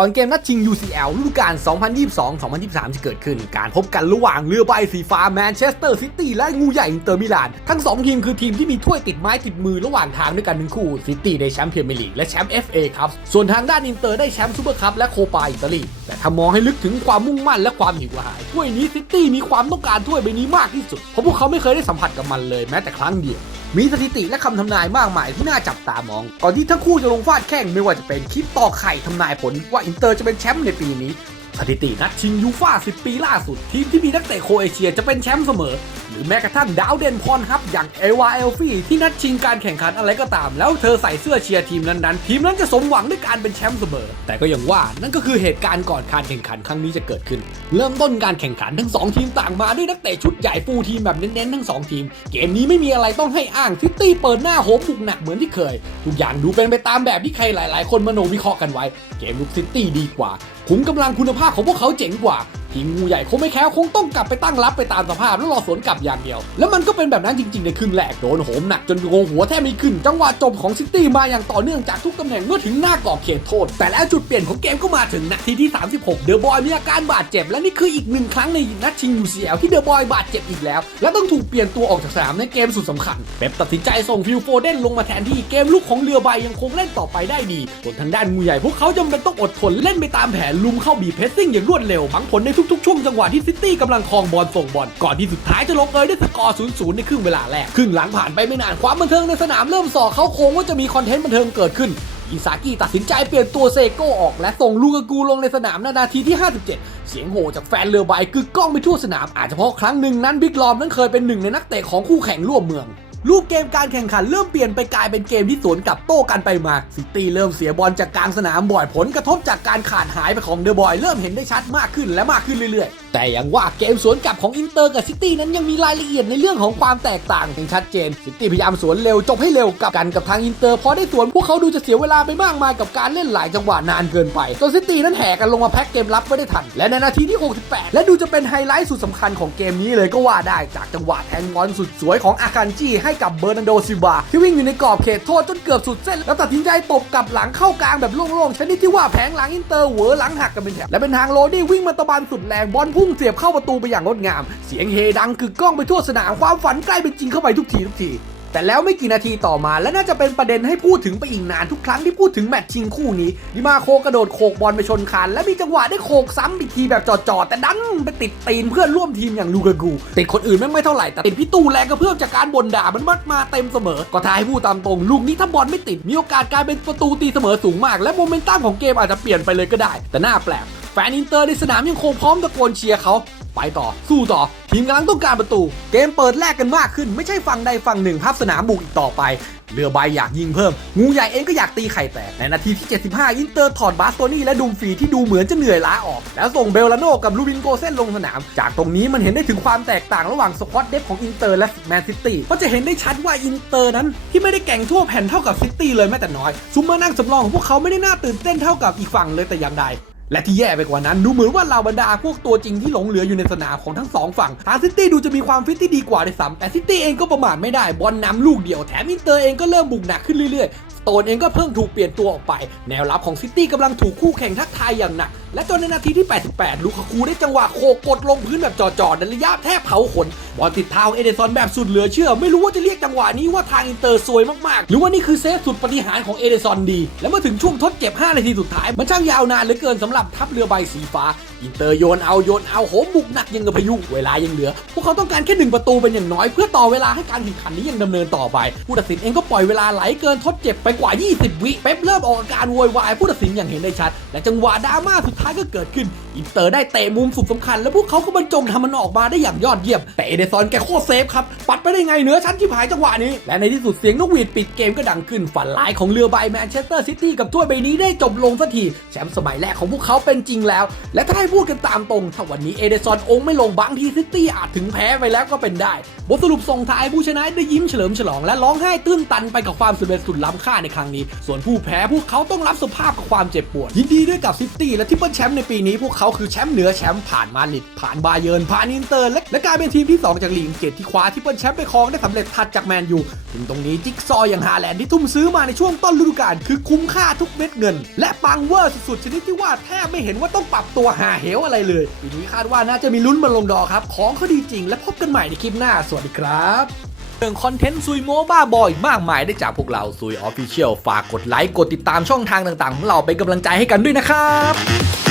ก่อนเกมนัดชิง UCL ฤดูกาล 2022-2023 จะเกิดขึ้น การพบกันระหว่างเรือใบสีฟ้าแมนเชสเตอร์ซิตี้และงูใหญ่อินเตอร์มิลาน ทั้ง 2 ทีมคือทีมที่มีถ้วยติดไม้ติดมือระหว่างทางด้วยกันทั้งคู่ซิตี้ได้แชมป์พรีเมียร์ลีกและแชมป์ FA ครับส่วนทางด้านอินเตอร์ได้แชมป์ซูเปอร์คัพและโคปาอิตาลีแต่ถ้ามองให้ลึกถึงความมุ่งมั่นและความหิวกระหายถ้วยนี้ซิตี้มีความต้องการถ้วยใบนี้มากที่สุดเพราะพวกเขาไม่เคยได้สัมผัสกับมันเลยแม้แต่ครั้งเดียว มีสถิติและคำทำนายมากมายที่น่าจับตามอง ก่อนที่ทั้งคู่จะลงฟาดแข่งไม่ว่าจะเป็นคลิปต่อไข่ทำนายผลว่าอินเตอร์จะเป็นแชมป์ในปีนี้ สถิตินัดชิงยูฟ่า10 ปีล่าสุด ทีมที่มีนักเตะโคเอเชียจะเป็นแชมป์เสมอ รือแม้กระทั่งดาวเด่นพรฮับอย่างเอวาเอลฟี่ที่นัดชิงการแข่งขันอะไรก็ตาม แล้วเธอใส่เสื้อเชียร์ทีมนั้นๆ ทีมนั้นจะสมหวังด้วยการเป็นแชมป์เสมอ แต่ก็อย่างว่านั่นก็คือเหตุการณ์ก่อนการแข่งขันครั้งนี้จะเกิดขึ้น เริ่มต้นการแข่งขันทั้งสองทีมต่างมาด้วยนักเตะชุดใหญ่ฟูลทีมแบบเน้นๆทั้งสองทีม เกมนี้ไม่มีอะไรต้องให้อ้างซิตี้เปิดหน้าโหมบุกหนักเหมือนที่เคย ทุกอย่างดูเป็นไปตามแบบที่ใครหลาย ๆ คนมโนวิเคราะห์กันไว้ เกมลุกซิตี้ดีกว่าขุมกำลังคุณภาพของพวกเขาเจ๋งกว่าทีมงูใหญ่คงไม่แค้วคงต้องกลับไปตั้งรับไปตามสภาพแล้วรอสวนกลับอย่างเดียว แล้วมันก็เป็นแบบนั้นจริงๆในครึ่งแรกโดนโหมหนักจนงงหัวแทบไม่ขึ้น จังหวะจบของซิตี้มาอย่างต่อเนื่องจากทุกตำแหน่งเมื่อถึงหน้ากรอบเขตโทษ แต่แล้วจุดเปลี่ยนของเกมก็มาถึงนาทีที่ 36 เดอะบอยมีอาการบาดเจ็บ และนี่คืออีกหนึ่งครั้งในนัดชิง UCL ที่เดอะบอยบาดเจ็บอีกแล้ว และต้องถูกเปลี่ยนตัวออกจากสนามในเกมสุดสำคัญเป๊ปตัดสินใจส่งฟิลโฟเดนลงมาแทนที่เกมลุกของเรือใบยังคงเล่นต่อไปได้ดีส่วนทางด้านงูใหญ่พวกเขาจำเป็นต้องอดทนเล่นไปตามแผนลุมเข้าบีเพสซิ่งอย่างรวดเร็วพังผลในทุกๆ ช่วงจังหวะที่ซิตี้กำลังครองบอลส่งบอลก่อนที่สุดท้ายจะลงเอยด้วยสกอร์ 0-0 ในครึ่งเวลาแรก ครึ่งหลังผ่านไปไม่นานความบันเทิงในสนามเริ่มส่อเขาโค้งว่าจะมีคอนเทนต์บันเทิงเกิดขึ้นอิซากิตัดสินใจเปลี่ยนตัวเซโกออกและส่งลูกากูลงในสนามนาทีที่ 57 เสียงโห่จากแฟนเรือใบกึกก้องไปทั่วสนามอาจจะเพราะครั้งหนึ่งนั้นบิ๊กลอมนั้นเคยเป็นหนึ่งในนักเตะของคู่แข่งร่วมเมือง รูปเกมการแข่งขันเริ่มเปลี่ยนไปกลายเป็นเกมที่สวนกลับโต้กันไปมา ซิตี้เริ่มเสียบอลจากกลางสนามบ่อยผลกระทบจากการขาดหายไปของเดอะบอยเริ่มเห็นได้ชัดมากขึ้นและมากขึ้นเรื่อยๆแต่อย่างว่าเกมสวนกลับของอินเตอร์กับซิตี้นั้นยังมีรายละเอียดในเรื่องของความแตกต่างอย่างชัดเจน ซิตี้พยายามสวนเร็วจบให้เร็วกับกันกับทางอินเตอร์พอได้สวนพวกเขาดูจะเสียเวลาไปมากมายกับการเล่นหลายจังหวะนานเกินไปจนซิตี้นั้นแห่กันลงมาแพ็กเกมรับไม่ได้ทัน และในนาทีที่ 68 และดูจะเป็นไฮไลท์สุดสำคัญของเกมนี้เลยก็ว่าได้จากจังหวะแทงบอลสุดสวยของอาคันจีให้กับเบอร์นันโดซิลวาที่วิ่งอยู่ในกรอบเขตโทษจนเกือบสุดเส้น แล้วตัดสินใจตบกลับหลังเข้ากลางแบบโล่งๆชนิดที่ว่าแผงหลังอินเตอร์เหวอหลังหักกันเป็นแถบและเป็นทางโรดี้วิ่งมาตะบันสุดแรงบอลพุ่งเสียบเข้าประตูไปอย่างงดงาม เสียงเฮดังกึกก้องไปทั่วสนามความฝันใกล้เป็นจริงเข้าไปทุกทีทุกทีแต่แล้วไม่กี่นาทีต่อมาและน่าจะเป็นประเด็นให้พูดถึงไปอีกนานทุกครั้งที่พูดถึงแมตช์ชิงคู่นี้ดิมาโคกระโดดโขกบอลไปชนคานและมีจังหวะได้โขกซ้ำอีกทีแบบจอดๆแต่ดันไปติดตีนเพื่อนร่วมทีมอย่างลูกากูติดคนอื่นแม่ไม่เท่าไหร่แต่ติดพี่ตูแรงกระเพื่อมจากการบ่นด่ามันมัดมาเต็มเสมอ ก็ทายพูดตามตรงลูกนี้ถ้าบอลไม่ติดมีโอกาสกลายเป็นประตูตีเสมอสูงมาก และโมเมนตัมของเกมอาจจะเปลี่ยนไปเลยก็ได้ แต่น่าแปลก แฟนอินเตอร์ในสนามยังคงพร้อมตะโกนเชียร์เขาไปต่อ สู้ต่อ ทีมกำลังต้องการประตู เกมเปิดแลกกันมากขึ้น ไม่ใช่ฝั่งใดฝั่งหนึ่งพับสนามบุกอีกต่อไป เรือใบอยากยิงเพิ่ม งูใหญ่เองก็อยากตีไข่แตก ในนาทีที่ 75 อินเตอร์ถอดบาสโตนี่และดูมฟีที่ดูเหมือนจะเหนื่อยล้าออก แล้วส่งเบลลาโนกับลูบินโกเส้นลงสนาม จากตรงนี้มันเห็นได้ถึงความแตกต่างระหว่างสควอตเดฟของอินเตอร์และแมนซิตี้ก็จะเห็นได้ชัดว่าอินเตอร์นั้นที่ไม่ได้แก่งทั่วแผ่นเท่ากับซิตี้เลยแม้แต่น้อย ซุมมานั่งสำรองของพวกเขาไม่ได้น่าตื่นเต้นเท่ากับอีกฝั่งเลยแต่อย่างใด และที่แย่ไปกว่านั้นดูเหมือนว่าเหล่าบรรดาพวกตัวจริงที่หลงเหลืออยู่ในสนามของทั้งสองฝั่งทางซิตี้ดูจะมีความฟิตที่ดีกว่าในซ้ำแต่ซิตี้เองก็ประมาทไม่ได้บอลนำลูกเดียวแถมอินเตอร์เองก็เริ่มบุกหนักขึ้นเรื่อยๆ สโตนเองก็เพิ่งถูกเปลี่ยนตัวออกไป แนวรับของซิตี้กำลังถูกคู่แข่งทักทายอย่างหนักและจนในนาทีที่ 88 ลูคาคูได้จังหวะโคกดลงพื้นแบบจ่อๆในระยะแทบเผาขนบอลติดเท้าเอเดซอนแบบสุดเหลือเชื่อ ไม่รู้ว่าจะเรียกจังหวะนี้ว่าทางอินเตอร์ซวยมากๆ หรือว่านี่คือเซฟสุดปฏิหารของเอเดซอนดี และเมื่อถึงช่วงทดเจ็บ 5 นาทีสุดท้าย มันช่างยาวนานเหลือเกินสำหรับทัพเรือใบสีฟ้า อินเตอร์โยนเอาโยนเอาโหมบุกหนักยังกับพายุ เวลายังเหลือ พวกเขาต้องการแค่หนึ่งประตูเป็นอย่างน้อยเพื่อต่อเวลาให้การแข่งขันนี้ยังดำเนินต่อไปผู้ตัดสินเองก็ปล่อยเวลาไหลเกินทดเจ็บไปกว่า 20 วิเป๊ปเริ่มออกอาการโวยวายผู้ตัดสินอย่างเห็นได้ชัด และจังหวะดราม่าสุดท้ายก็เกิดขึ้น อินเตอร์ได้เตะมุมสุดสำคัญ และพวกเขาก็บรรจงทำมันออกมาได้อย่างยอดเยี่ยม แต่เอเดซอนแกโคตรเซฟครับ ปัดไปได้ไงเหนือชั้นที่ผายจังหวะนี้ และในที่สุดเสียงนกหวีดปิดเกมก็ดังขึ้นฝันร้ายของเรือใบแมนเชสเตอร์ซิตี้กับถ้วยใบนี้ได้จบลงสักทีแชมป์สมัยแรกของพวกเขาเป็นจริงแล้ว และถ้าให้พูดกันตามตรงถ้าวันนี้เอเดซอนองค์ไม่ลงบางทีซิตี้อาจถึงแพ้ไปแล้วก็เป็นได้บทสรุปส่งท้ายผู้ชนะได้ยิ้มเฉลิมฉลองและร้องไห้ตื้นตันไปกับความสำเร็จสุดล้ำค่าในครั้งนี้ ส่วนผู้แพ้พวกเขาต้องรับสภาพกับความเจ็บปวดยินดีด้วยกับซิตี้และที่เปิลแชมป์ในปีนี้พวกเขาคือแชมป์เหนือแชมป์ผ่านมาดริดผ่านบาเยิร์นผ่านอินเตอร์ และและกลายเป็นทีมที่ 2 จากลีกอังกฤษที่คว้าที่เปิลแชมป์ไปครองได้สำเร็จถัดจากแมนยูถึงตรงนี้จิ๊กซออย่างฮาแลนด์ที่ทุ่มซื้อมาในช่วงต้นฤดูกาลคือคุ้มค่าทุกเม็ดเงิน และปังเวอร์สุดๆชนิดที่ว่าแทบไม่เห็นว่าต้องปรับตัวหาเหวอะไรเลยปีนี้คาดว่าน่าจะมีลุ้นมาลงดอครับของเขาดีจริง และพบกันใหม่ในคลิปหน้าสวัสดีครับเรื่องคอนเทนต์ซุยโมบ้าบอยมากมายได้จากพวกเราซุยออฟฟิเชียลฝากกดไลค์ กดติดตามช่องทางต่างๆ ของเราเป็นกำลังใจให้กันด้วยนะครับ